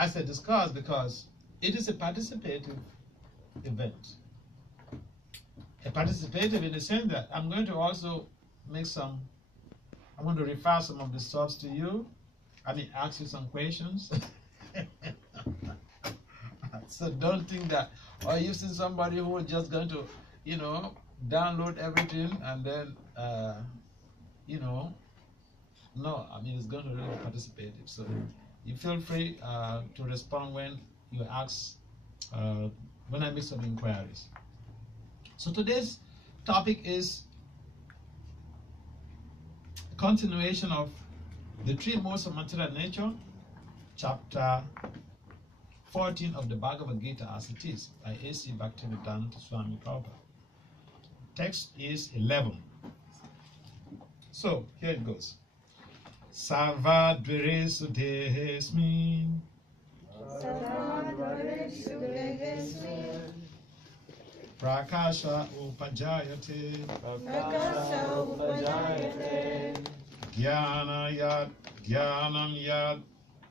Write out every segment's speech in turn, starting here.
I said discuss because it is a participative event. A participative in the sense that I'm going to also make some, I want to refer some of the stuff to you. I mean, ask you some questions. So don't think that, or you've seen somebody who is just going to, you know, download everything and then, you know, no, I mean, it's going to really be participative. So you feel free to respond when you ask, when I make some inquiries. So today's topic is a continuation of the three modes of material nature, chapter 14 of the Bhagavad-gita as it is, by A.C. Bhakti Swami Prabhupada. Text is 11. So here it goes. Sarvadvire sudehesmin. Prakasha upajayate. Jnanam yad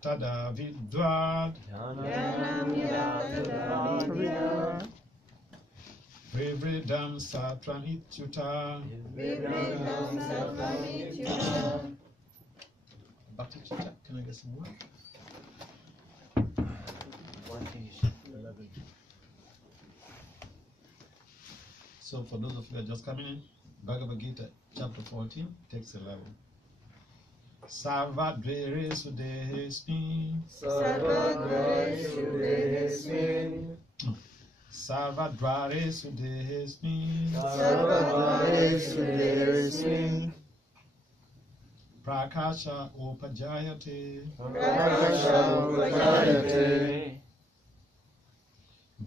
tada vidvad. Vivridam satvam ityuta. Bhakti, can I get some more? So for those of you who are just coming in, Bhagavad-gita, chapter 14, text 11. Sarvadvire sudehesmin. Sarvadvare sudehesmin. Sarvadvare sudehesmin. Sarvadvare sudehesmin. Prakasha upajayate. Prakasha upajayate.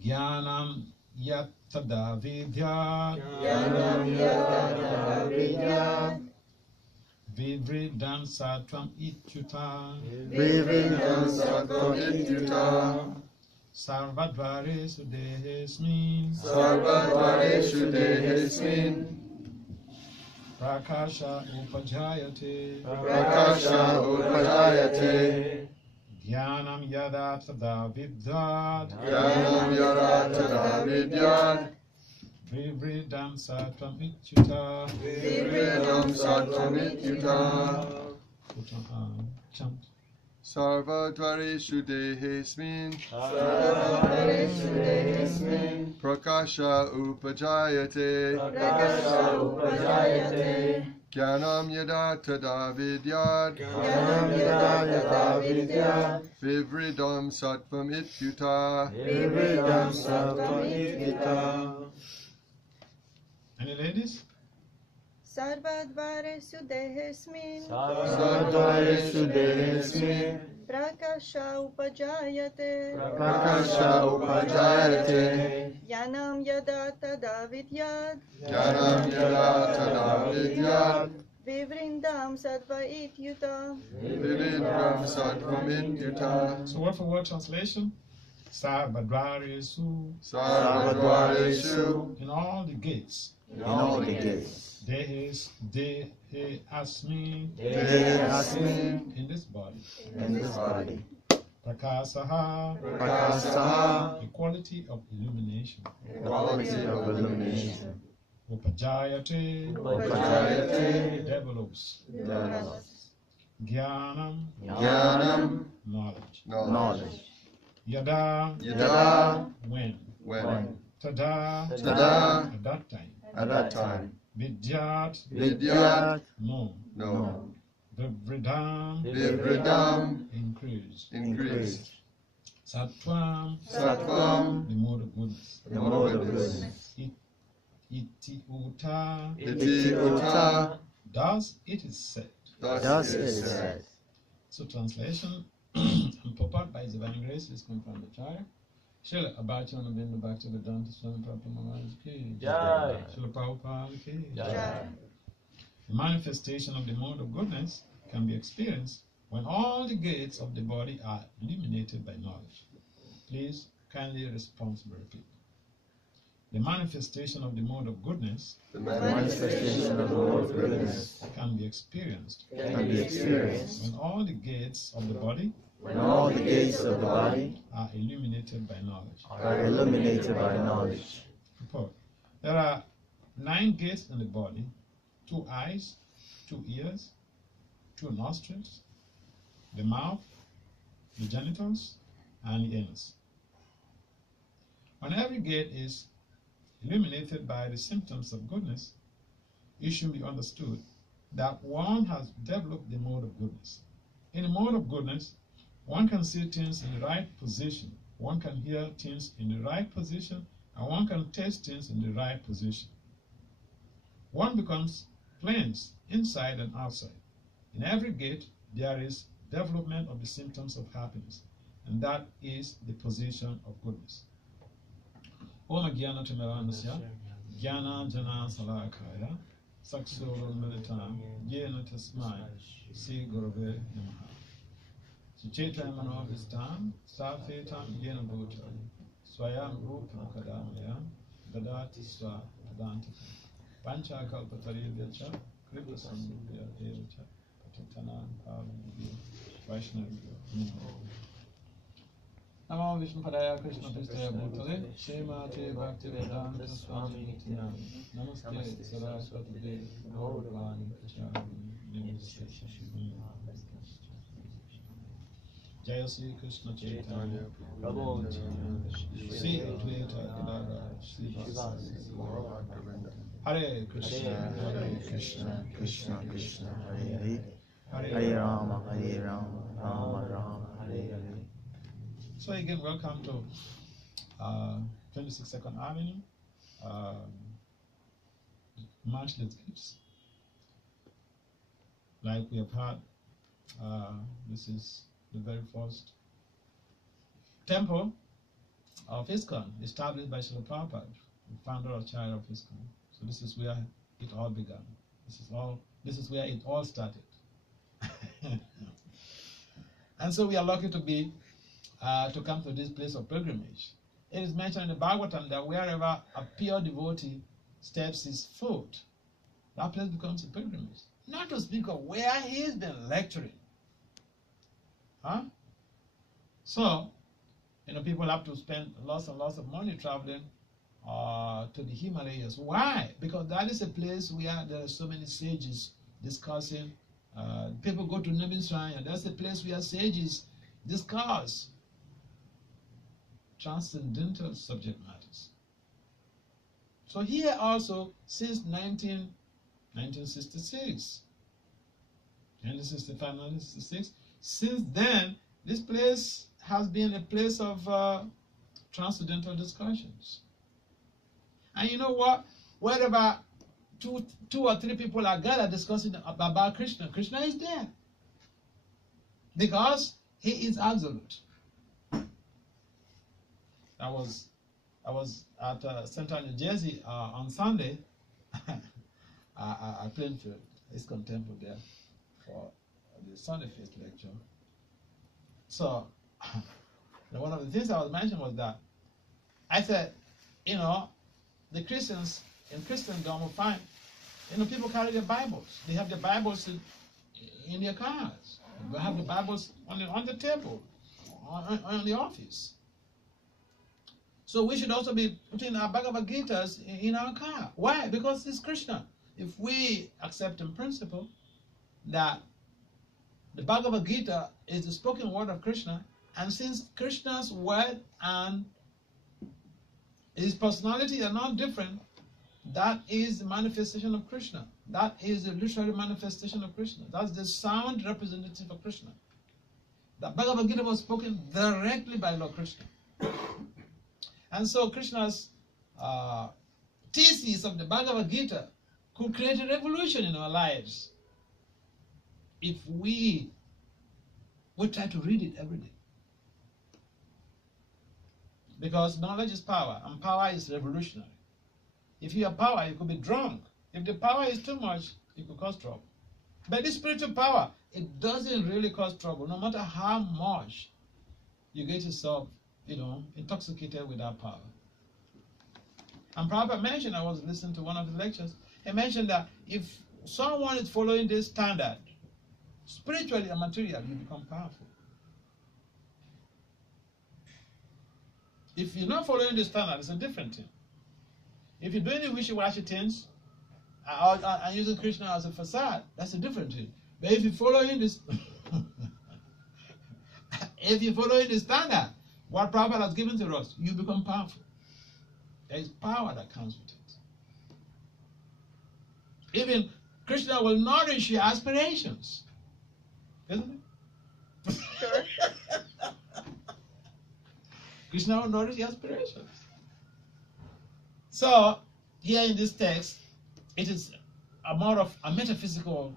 Jnanam yat tada vidyat. Jnanam yat vidyat. Vivridam satvam ityuta. Vivridam satvam ityuta. Sarvadvare sudehesmin. Sarvadvare sudehesmin. Prakasha upajayate. Prakasha upajayate. Jnanam yada tada vidyat. Jnanam yada tada vidyat. Vivridam satvam ityuta. Vivridam satvam ityuta. Chant. Sarvadvare sudehesmin. Sarvadvare sudehesmin. Prakasha upajayate. Prakasha upajayate. Jnanam yada tada vidyat. Jnanam yada tada vidyat. Vivridam sattvam ityuta. Vivridam sattvam ityuta. Any ladies? Sarvadvare sudehesmin. Sarvadvare sudehesmin. Prakasha upajayate. Prakasha upajayate. Jnanam yada tada vidyat. Jnanam yada tada vidyat. Vivrindam sattva ityuta. Vivridam sattvam ityuta. So word for word translation. Sarvadvare su. Sarvadvare su. In all the gates. In all the gates. Dehe asmin. Asmin. In this body. In this body. Prakasaha. Prakasaha. The quality of illumination. Quality of illumination. Upajayate. Upajayate. Develops. Develops. Jnanam. Jnanam. Knowledge. Knowledge. Yada. Yada. When. When. Tada. Tada. At that time. At that time. Vidyat. Vidyat. No. No. Vivridam. Vivridam. Increase. Increase. Sattvam. Sattvam. The mode of goodness. The mode of goodness. Iti uta. Iti uta. Thus it is said. Thus it is said. So translation and purport by His Divine Grace is come from the Acharya. Srila Abhachan Abhinda Bhakti Vedanta Swami Prabhupada Maharaj ki Jai. Srila Prabhupada ki Jai. The manifestation of the mode of goodness can be experienced when all the gates of the body are illuminated by knowledge. Please kindly responsibly repeat. the manifestation of the mode of goodness The manifestation of the Lord's goodness can be experienced can be experienced when all the gates of the body when all the gates of the body are illuminated by knowledge. are illuminated by knowledge. Report. There are 9 gates in the body: 2 eyes, 2 ears, 2 nostrils, the mouth, the genitals, and the anus. When every gate is illuminated by the symptoms of goodness, it should be understood that one has developed the mode of goodness. In the mode of goodness, one can see things in the right position, one can hear things in the right position, and one can taste things in the right position. One becomes cleansed inside and outside. In every gate, there is development of the symptoms of happiness, and that is the position of goodness. Om Gyana Timaranasya, Gyana Jana Salakaya, Saksuru Militam, Yena Tasmai, Si Gurave Namaha. Sucheta Manovistam, Safetam Yena Bhuta, Swayam Rupam Kadamaya, Dadati Swa Padantika, Pancha Kalpatari Vilcha, Kripa Samudya Devacha, Patitana Pavanidya, Vaishnavya. Namo Vishnu Padaya Krishna Pristaya Bhutale, Shema Te Bhakti Vedanta Swami Nityananda, Namaste Saraswati Devi, Gauravani Pachari, Namaste Shivani. Jaya Sri Krishna Chaitanya, Prabhu Nityananda, Sri Advaita Gadadhara, Sri Vasudeva. Hare Krishna, Krishna, Krishna, Krishna, Hare Hare, Hare Hare Rama, Hare Rama, Rama Rama, Hare Hare. So again, welcome to 22nd Avenue, Matchless Gifts. Like we have heard, this is the very first temple of ISKCON, established by Srila Prabhupada, the founder or child of ISKCON. So this is where it all began. This is where it all started. And so we are lucky to be to come to this place of pilgrimage. It is mentioned in the Bhagavatam that wherever a pure devotee steps his foot, that place becomes a pilgrimage. Not to speak of where he's been lecturing. Huh? So, people have to spend lots and lots of money traveling to the Himalayas. Why? Because that is a place where there are so many sages discussing. People go to Nabin, that's the place where sages discuss transcendental subject matters. So here also, since 1965, 1966, since then, this place has been a place of transcendental discussions. And you know what? Wherever two or three people are gathered discussing about Krishna, Krishna is there. Because he is absolute. I was at Central New Jersey on Sunday. I planned for ISKCON Temple there for the Sunday Feast lecture. So one of the things I was mentioning was that I said, the Christians in Christendom will find, people carry their Bibles. They have their Bibles in their cars. They have the Bibles on the table, on the office. So we should also be putting our Bhagavad-gitas in our car. Why? Because it's Krishna. If we accept in principle that the Bhagavad-gita is the spoken word of Krishna, and since Krishna's word and his personality are not different, that is the manifestation of Krishna. That is the literary manifestation of Krishna. That's the sound representative of Krishna. The Bhagavad-gita was spoken directly by Lord Krishna. And so Krishna's thesis of the Bhagavad-gita could create a revolution in our lives if we would try to read it every day. Because knowledge is power, and power is revolutionary. If you have power, you could be drunk. If the power is too much, it could cause trouble. But this spiritual power, it doesn't really cause trouble, no matter how much you get yourself, intoxicated with that power. And Prabhupada mentioned, I was listening to one of his lectures, he mentioned that if someone is following this standard, spiritually and materially, you become powerful. If you're not following this standard, it's a different thing. If you're doing the wishy-washy things and using Krishna as a facade, that's a different thing. But if you're following this, if you're following the standard, what Prabhupada has given to us, you become powerful. There is power that comes with it. Even Krishna will nourish your aspirations, isn't it? Sure. Krishna will nourish your aspirations. So, here in this text, it is a more of a metaphysical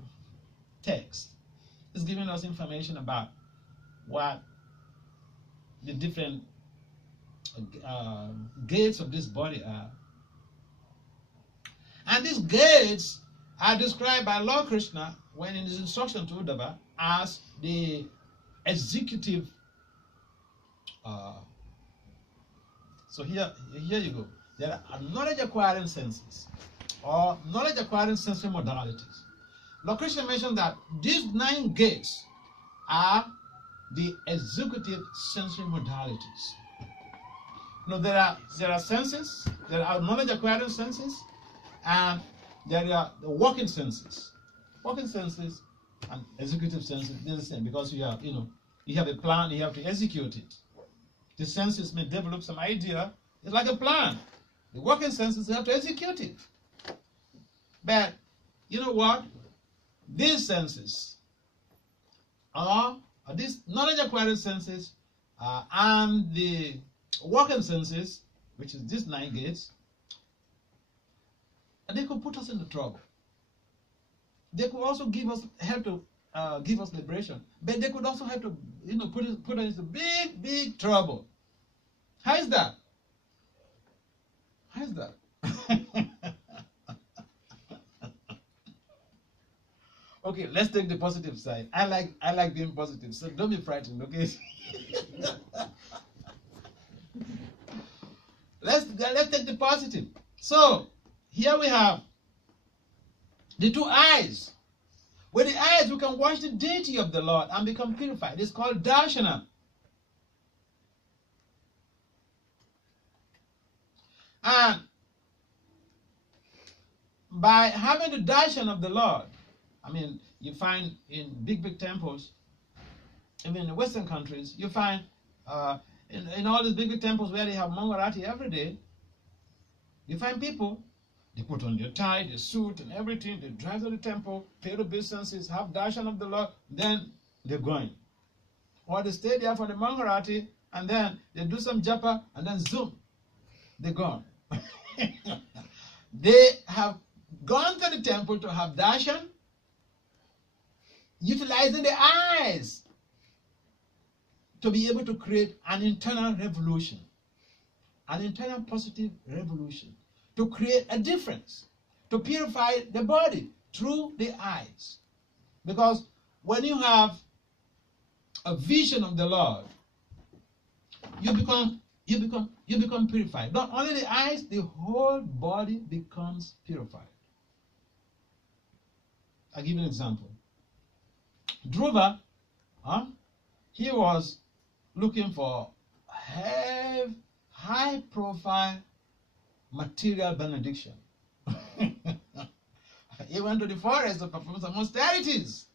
text. It's giving us information about what the different gates of this body are. And these gates are described by Lord Krishna when in his instruction to Uddhava as the executive. So here you go. There are knowledge acquiring senses or knowledge acquiring sensory modalities. Lord Krishna mentioned that these 9 gates are the executive sensory modalities. You know, there are senses, there are knowledge acquiring senses, and there are the working senses. Working senses and executive senses, they're the same because you have a plan, you have to execute it. The senses may develop some idea, it's like a plan. The working senses, you have to execute it. But you know what? These senses are these knowledge acquiring senses and the working senses, which is these 9 gates, and they could put us into trouble. They could also help to give us liberation, but they could also help to put us into big trouble. How is that? How is that? Okay, let's take the positive side. I like being positive, so don't be frightened, okay? Let's take the positive. So here we have the 2 eyes. With the eyes, we can watch the deity of the Lord and become purified. It's called darshana. And by having the darshan of the Lord, I mean, you find in big temples, even in the Western countries, you find in all these big temples where they have Mangalati every day, you find people, they put on their tie, their suit and everything, they drive to the temple, pay the businesses, have darshan of the Lord, then they're going. Or they stay there for the Mangalati, and then they do some japa, and then zoom, they're gone. They have gone to the temple to have darshan, utilizing the eyes to be able to create an internal revolution, an internal positive revolution, to create a difference, to purify the body through the eyes. Because when you have a vision of the Lord, you become purified. Not only the eyes, the whole body becomes purified. I'll give you an example. Dhruva, he was looking for high-profile material benediction. He went to the forest to perform some austerities.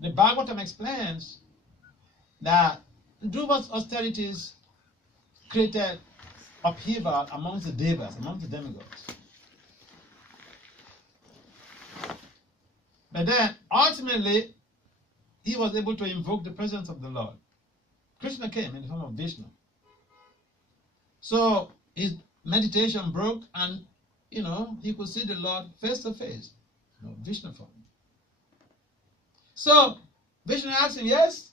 The Bhagavatam explains that Dhruva's austerities created upheaval amongst the devas, amongst the demigods. But then, ultimately, he was able to invoke the presence of the Lord. Krishna came in the form of Vishnu. So, his meditation broke and, he could see the Lord face to face. Vishnu form. So, Vishnu asked him, yes,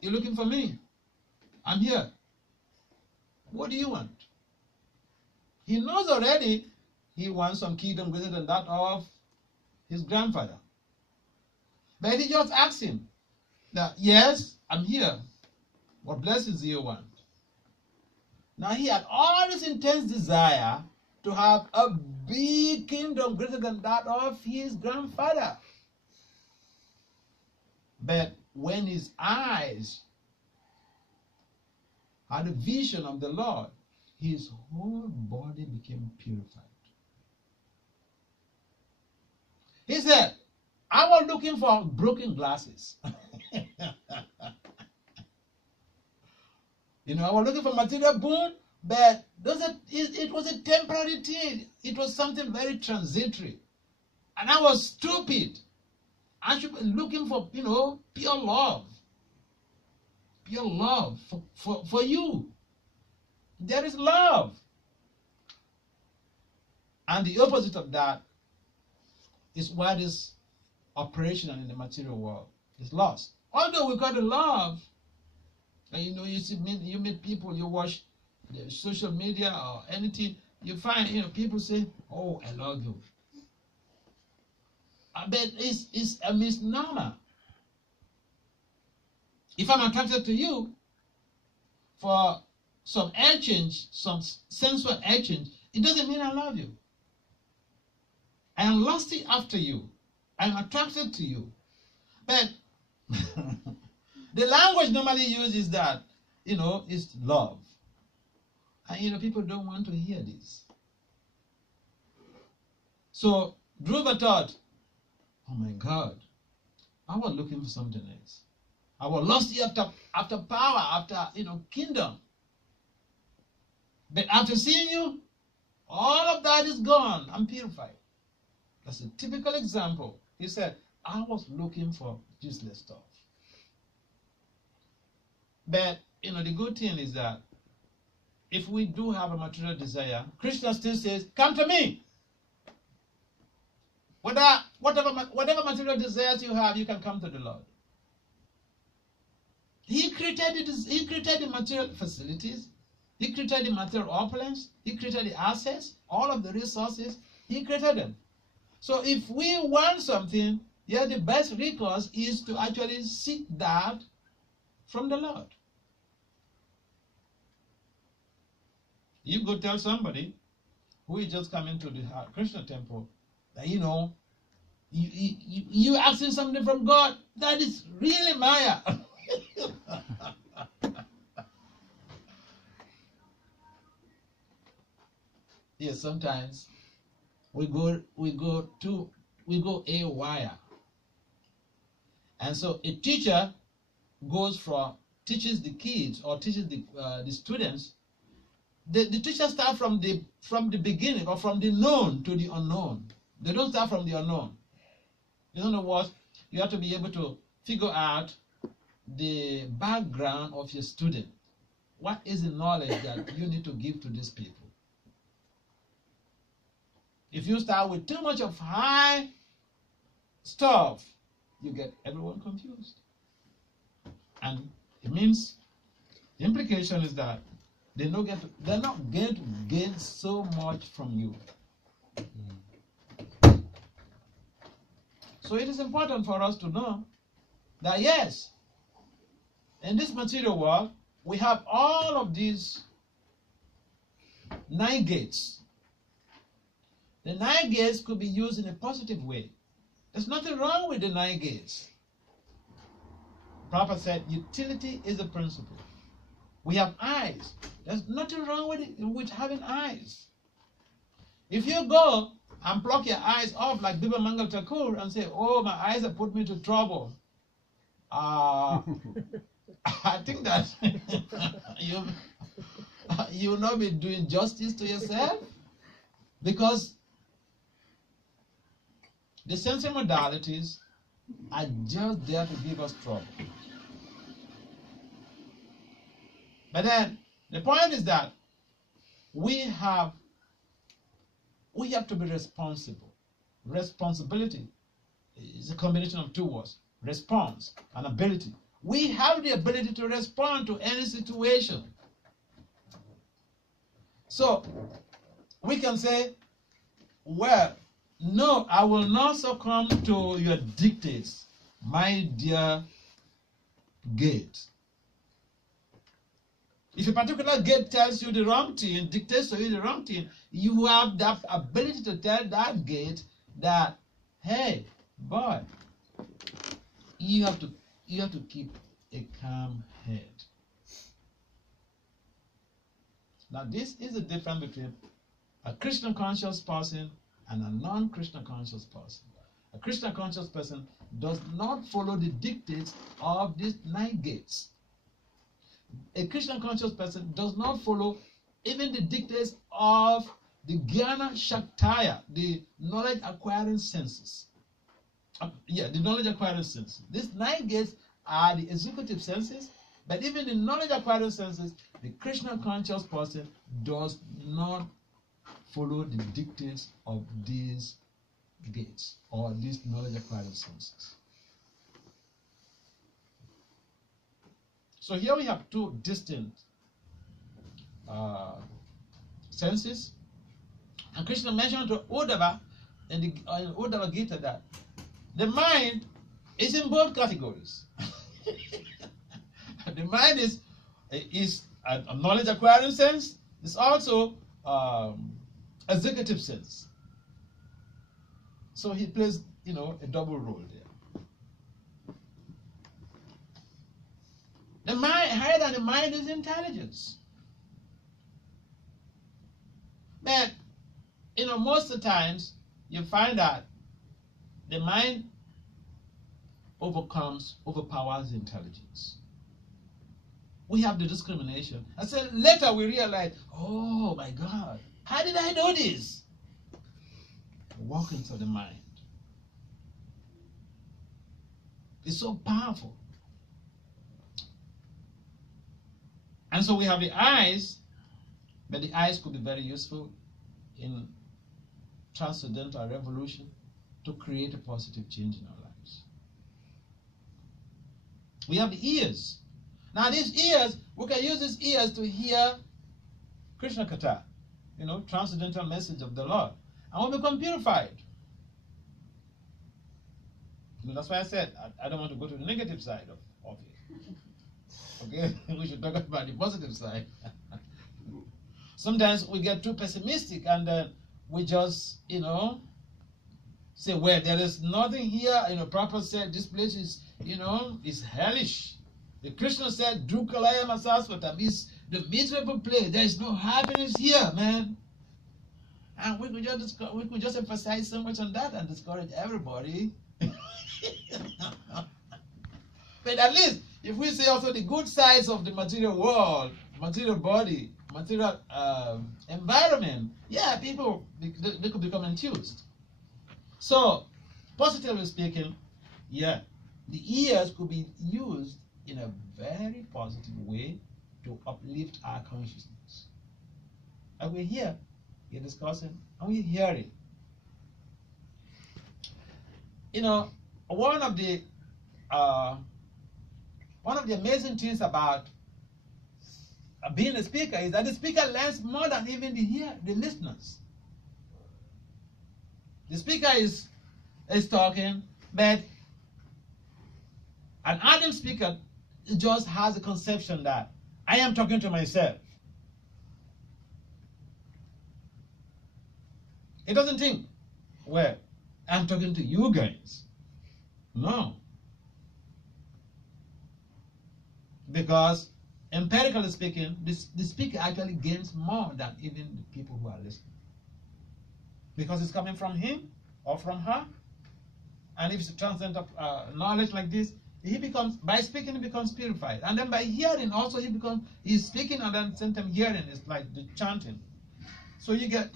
you're looking for me. I'm here. What do you want? He knows already he wants some kingdom greater than that of his grandfather. But he just asked him that, yes, I'm here. What blessings do you want? Now he had all this intense desire to have a big kingdom greater than that of his grandfather. But when his eyes had a vision of the Lord, his whole body became purified. He said, I was looking for broken glasses. I was looking for material boon, but it was a temporary thing. It was something very transitory. And I was stupid. I should be looking for, pure love. Pure love for you. There is love. And the opposite of that is what is operational in the material world. It's lost. Although we call it love, and you meet people, you watch the social media or anything, you find people say, "Oh, I love you." But it's a misnomer. If I'm attracted to you for some exchange, some sensual exchange, it doesn't mean I love you. I am lusty after you. I am attracted to you. But the language normally used is that, it's love. And, people don't want to hear this. So, Dhruva thought, oh my God, I was looking for something else. I was lusty after power, after, kingdom. But after seeing you, all of that is gone. I'm purified. That's a typical example. He said, I was looking for useless stuff. But, the good thing is that if we do have a material desire, Krishna still says, come to me. Whatever material desires you have, you can come to the Lord. He created the material facilities. He created the material opulence. He created the assets, all of the resources. He created them. So if we want something, the best recourse is to actually seek that from the Lord. You go tell somebody who is just coming to the Krishna temple that, you asking something from God, that is really Maya. Yes, sometimes we go haywire. And so a teacher teaches the kids or teaches the students. The teacher starts from the beginning or from the known to the unknown. They don't start from the unknown. In other words, you have to be able to figure out the background of your student. What is the knowledge that you need to give to these people? If you start with too much of high stuff, you get everyone confused. And it means, the implication is that they're not going to gain so much from you. So it is important for us to know that yes, in this material world, we have all of these 9 gates. The 9 gates could be used in a positive way. There's nothing wrong with the 9 gates. Prabhupada said utility is a principle. We have eyes. There's nothing wrong with having eyes. If you go and pluck your eyes off like Biba Mangal Thakur and say, oh, my eyes have put me to trouble, I think that you will not be doing justice to yourself, because the sensory modalities are just there to give us trouble. But then the point is that we have to be responsible. Responsibility is a combination of 2 words: response and ability. We have the ability to respond to any situation. So we can say, well, no, I will not succumb to your dictates, my dear gate. If a particular gate tells you the wrong thing, dictates to you the wrong thing, you have that ability to tell that gate that, hey, boy, you have to keep a calm head. Now, this is the difference between a Krishna conscious person and a non-Krishna conscious person. A Krishna conscious person does not follow the dictates of these 9 gates. A Krishna conscious person does not follow even the dictates of the Jnana Shaktaya, the knowledge acquiring senses. The knowledge acquiring senses. These 9 gates are the executive senses, but even the knowledge acquiring senses, the Krishna conscious person does not follow the dictates of these gates or these knowledge acquiring senses. So here we have 2 distinct senses. And Krishna mentioned to Uddhava in the Bhagavad-gita that the mind is in both categories. The mind is a knowledge acquiring sense. It's also executive sense. So he plays, a double role there. The mind, higher than the mind, is intelligence. But, most of the times, you find that the mind overpowers intelligence. We have the discrimination. And so later we realize, oh my God, how did I know this? Walk into the mind. It's so powerful. And so we have the eyes, but the eyes could be very useful in transcendental revolution to create a positive change in our lives. We have the ears. Now these ears, we can use these ears to hear Krishna Katha, transcendental message of the Lord. And we become purified. That's why I said I don't want to go to the negative side of it. Okay, we should talk about the positive side. Sometimes we get too pessimistic and then we just, say, well, there is nothing here. Prabhupada said this place is, is hellish. The Krishna said, Drukalaya Masaswata means the miserable place. There is no happiness here, man. And we could just emphasize so much on that and discourage everybody. But at least, if we say also the good sides of the material world, material body, material environment, people, they could become enthused. So, positively speaking, the ears could be used in a very positive way to uplift our consciousness. And we're here, we're discussing, and we're hearing. One of the amazing things about being a speaker is that the speaker learns more than even the listeners. The speaker is talking, but an ardent speaker just has a conception that I am talking to myself. He doesn't think, well, I'm talking to you guys. No. Because empirically speaking, the speaker actually gains more than even the people who are listening. Because it's coming from him or from her. And if it's a transcendental knowledge like this, by speaking he becomes purified. And then by hearing also he's speaking and then at the same time hearing is like the chanting. So you get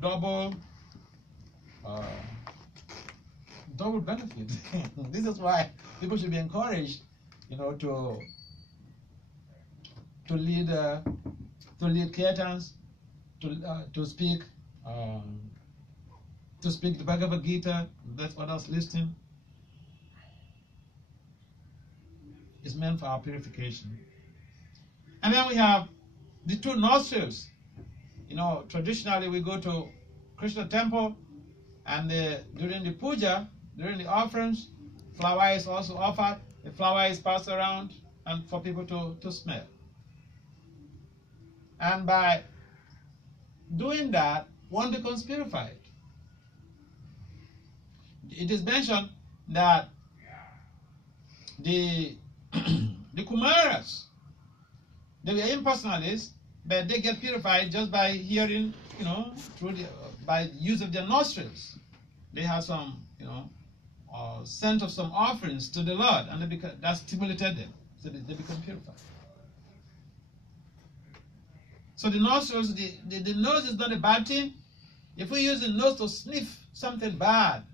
double benefit. This is why people should be encouraged, to lead kirtans, to speak the Bhagavad-gita. That's what I was listening. It's meant for our purification. And then we have the 2 nostrils. Traditionally we go to Krishna temple, and during the puja, during the offerings, flower is also offered. The flower is passed around and for people to smell. And by doing that, one becomes purified. It is mentioned that the the Kumaras, they were impersonalists, but they get purified just by hearing, through by use of their nostrils. They have some, scent of some offerings to the Lord, and that stimulated them, so they become purified. So the nostrils, the nose is not a bad thing. If we use the nose to sniff something bad,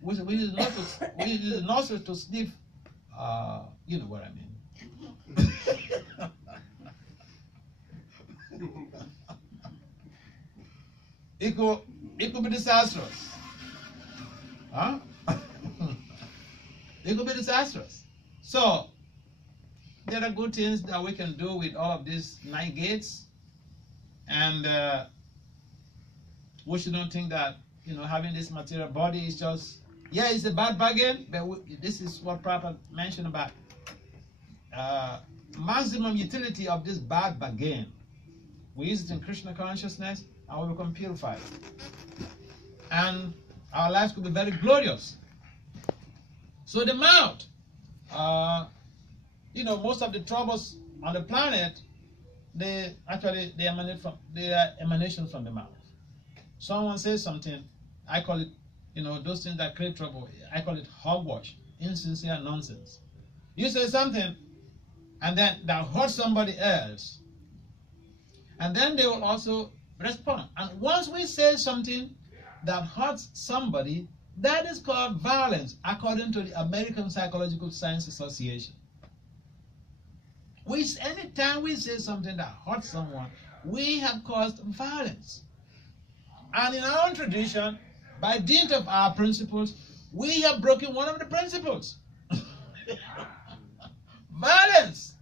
we use the nostrils to sniff, you know what I mean. It could be disastrous. Huh? It could be disastrous. So, there are good things that we can do with all of these 9 gates. And we shouldn't think that, having this material body is just, it's a bad bargain, but this is what Prabhupada mentioned about maximum utility of this bad bargain. We use it in Krishna consciousness, and we become purified. And our lives could be very glorious. So the mouth, most of the troubles on the planet, they emanate from, they are emanations from the mouth. Someone says something, I call it, those things that create trouble, I call it hogwash, insincere nonsense. You say something, and then that hurts somebody else, and then they will also respond. And once we say something that hurts somebody, that is called violence, according to the American Psychological Science Association. Anytime we say something that hurts someone, we have caused violence. And in our own tradition, by dint of our principles, we have broken one of the principles. Violence.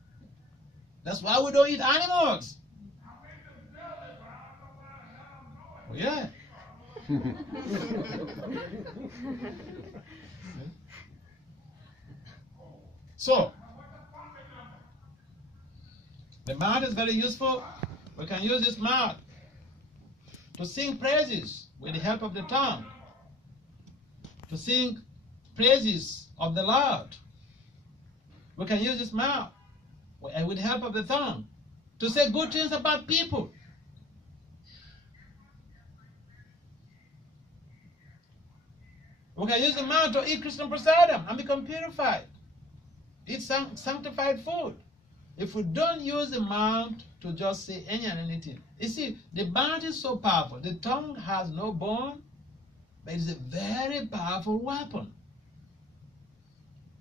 That's why we don't eat animals. Oh, yeah. So, the mouth is very useful. We can use this mouth to sing praises with the help of the tongue, to sing praises of the Lord. We can use this mouth with the help of the tongue to say good things about people. We can use the mouth to eat Krishna prasadam and become purified. Eat sanctified food. If we don't use the mouth to just say any and anything. You see, the mouth is so powerful. The tongue has no bone, but it's a very powerful weapon.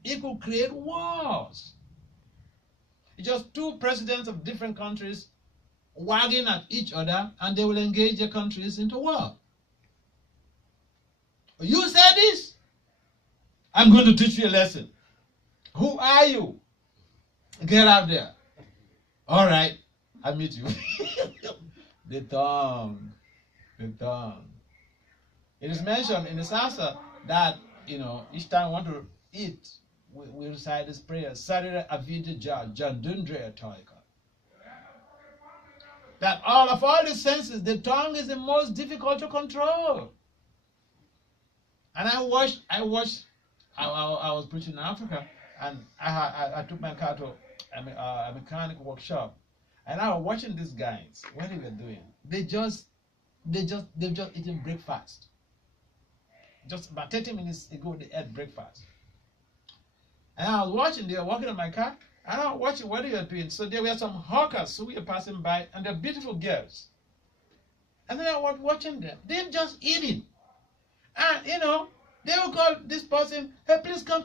It could create wars. It's just 2 presidents of different countries wagging at each other, and they will engage their countries into war. You said this? I'm going to teach you a lesson. Who are you? Get out there. All right, I'll meet you. The tongue. The tongue. It is mentioned in the Sastra that, each time we want to eat, we recite this prayer, Sarira Avida Jandundra Taika. That all the senses, the tongue is the most difficult to control. And I was preaching in Africa, and I took my car to a mechanic workshop, and I was watching these guys, what they were doing. They've just eaten breakfast. Just about 30 minutes ago, they ate breakfast. And I was watching, they were walking on my car, and I was watching what they were doing. So there were some hawkers who were passing by, and they're beautiful girls. And then I was watching them. They're just eating. And, they will call this person, hey, please come.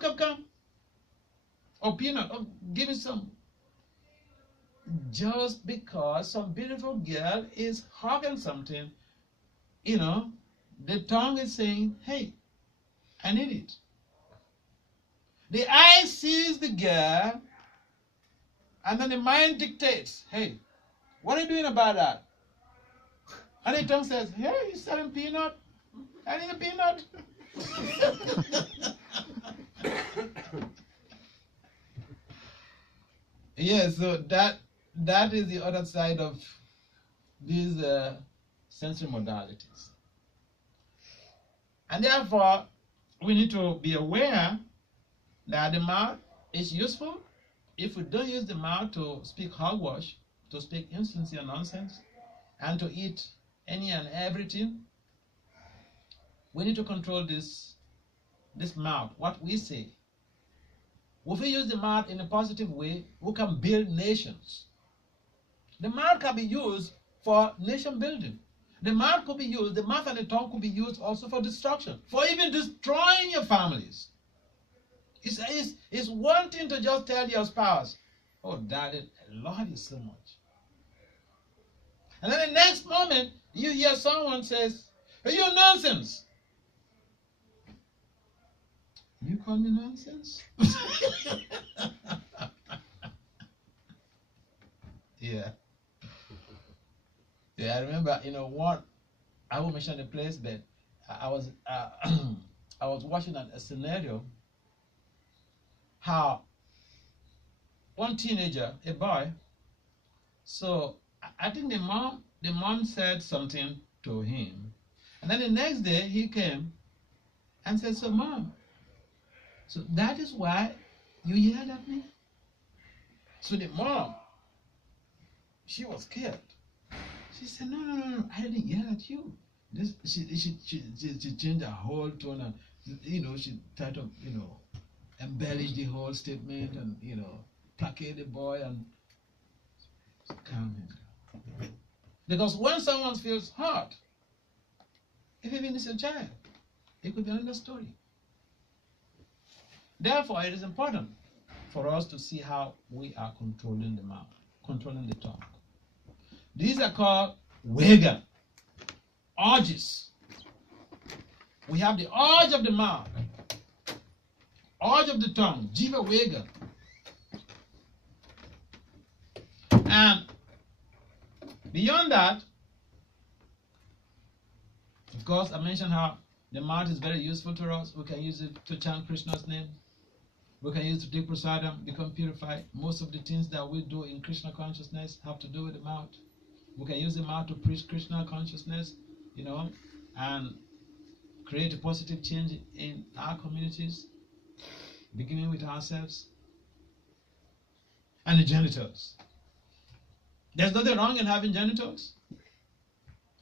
Or peanut, or give me some. Just because some beautiful girl is hawking something, the tongue is saying, hey, I need it. The eye sees the girl, and then the mind dictates, hey, what are you doing about that? And the tongue says, hey, you selling peanut? I need a peanut. Yeah, so that that is the other side of these sensory modalities. And therefore, we need to be aware that the mouth is useful. If we don't use the mouth to speak hogwash, to speak insincere nonsense, and to eat any and everything, we need to control this mouth, what we say. If we use the mouth in a positive way, we can build nations. The mouth can be used for nation building. The mouth could be used, the mouth and the tongue could be used also for destruction, for even destroying your families. It's one thing to just tell your spouse, oh, darling, I love you so much. And then the next moment, you hear someone says, hey, you're nonsense. You call me nonsense? Yeah. Yeah, I remember, what, I won't mention the place, but I was I was watching a scenario how one teenager, a boy, so I think the mom said something to him, and then the next day he came and said, so Mom, so that is why you yelled at me? So the mom, she was scared. She said, no, I didn't yell at you. She changed her whole tone, and she tried to embellish the whole statement, and placate the boy and calm him down. Because when someone feels hurt, if even it's a child, it could be another story. Therefore, it is important for us to see how we are controlling the mouth, controlling the tongue. These are called vega, urges. We have the urge of the mouth, urge of the tongue, jiva vega. And beyond that, of course, I mentioned how the mouth is very useful to us. We can use it to chant Krishna's name. We can use it to take prasadam, become purified. Most of the things that we do in Krishna consciousness have to do with the mouth. We can use the mouth to preach Krishna consciousness, and create a positive change in our communities, beginning with ourselves. And the genitals. There's nothing wrong in having genitals.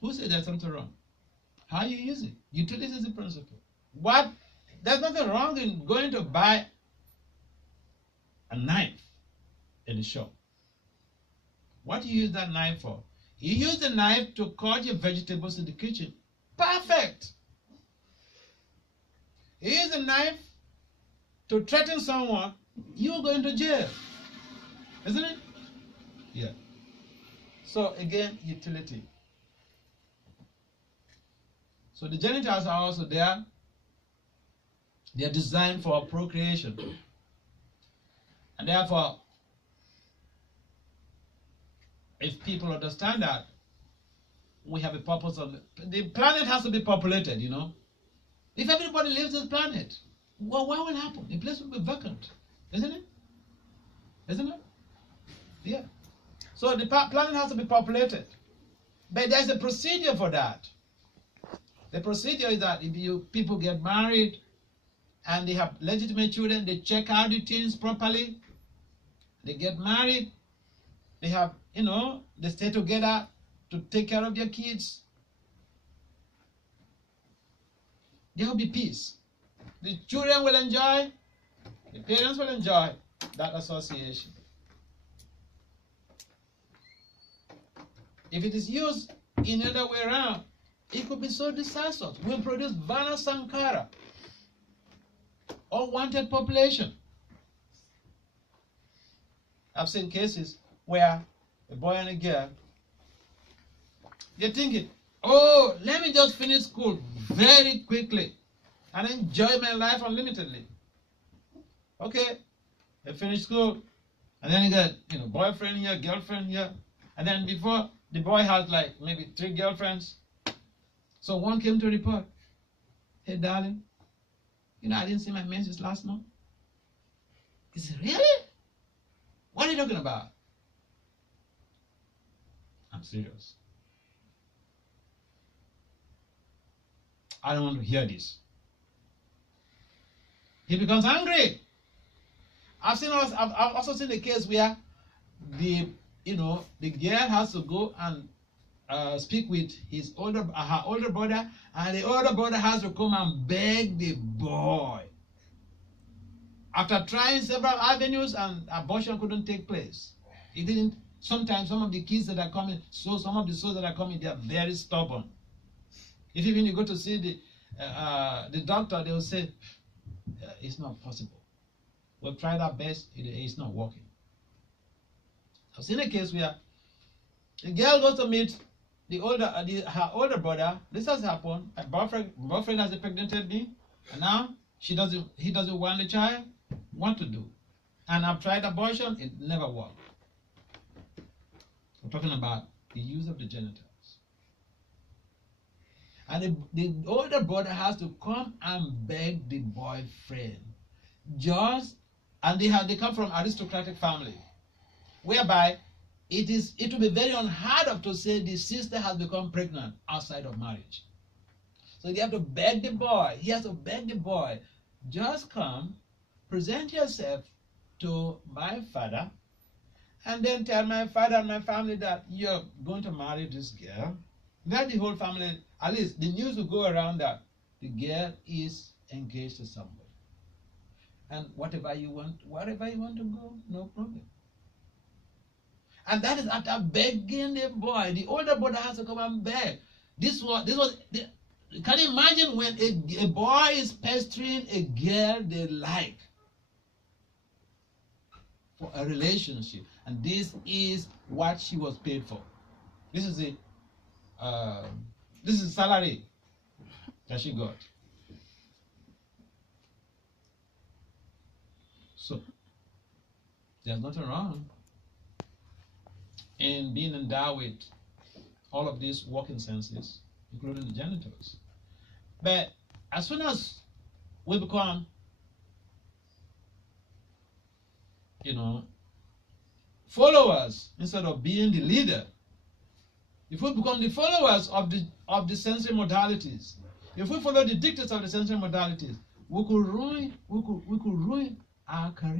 Who said there's something wrong? How you use it. Utility is the principle. What? There's nothing wrong in going to buy a knife in the shop. What do you use that knife for? You use the knife to cut your vegetables in the kitchen. Perfect. You use the knife to threaten someone, you're going to jail. Isn't it? Yeah. So again, utility. So the genitals are also there. They are designed for procreation. And therefore, if people understand that, we have a purpose of the planet has to be populated, If everybody leaves this planet, well, what will happen? The place will be vacant, isn't it? Isn't it? Yeah. So the planet has to be populated. But there's a procedure for that. The procedure is that if people get married and they have legitimate children, they check out the things properly. They get married. They have, they stay together to take care of their kids. There will be peace. The children will enjoy, the parents will enjoy that association. If it is used in another way around, it could be so disastrous. We'll produce Vana Sankara, unwanted population. I've seen cases where a boy and a girl, they're thinking, oh, let me just finish school very quickly and enjoy my life unlimitedly. Okay, they finish school, and then you get, boyfriend here, girlfriend here, and then before the boy has like maybe 3 girlfriends. So one came to report, hey darling, I didn't see my menses last month. He said, really? What are you talking about? serious. I don't want to hear this. He becomes angry. I've also seen a case where the girl has to go and speak with her older brother, and the older brother has to come and beg the boy. After trying several avenues, and abortion couldn't take place. It didn't. Sometimes some of the kids that are coming, some of the souls that are coming, they are very stubborn. If even you go to see the doctor, they will say, it's not possible. We've tried our best, it's not working. I've seen a case where the girl goes to meet her older brother. This has happened. Her boyfriend has impregnated me, and now he doesn't want the child. What to do? And I've tried abortion, it never worked. We're talking about the use of the genitals. And the older brother has to come and beg the boyfriend. And they come from aristocratic family, whereby it will be very unheard of to say the sister has become pregnant outside of marriage. So you have to beg the boy. He has to beg the boy, just come, present yourself to my father, and then tell my father and my family that you're going to marry this girl. Then the whole family, at least the news will go around that the girl is engaged to somebody. And wherever you want to go, no problem. And that is after begging the boy. The older brother has to come and beg. Can you imagine when a boy is pestering a girl they like for a relationship, and this is what she was paid for. This is the salary that she got. So there's nothing wrong in being endowed with all of these working senses, including the genitals. But as soon as we become, followers instead of being the leader, if we become the followers of the sensory modalities, if we follow the dictates of the sensory modalities, we could ruin our career.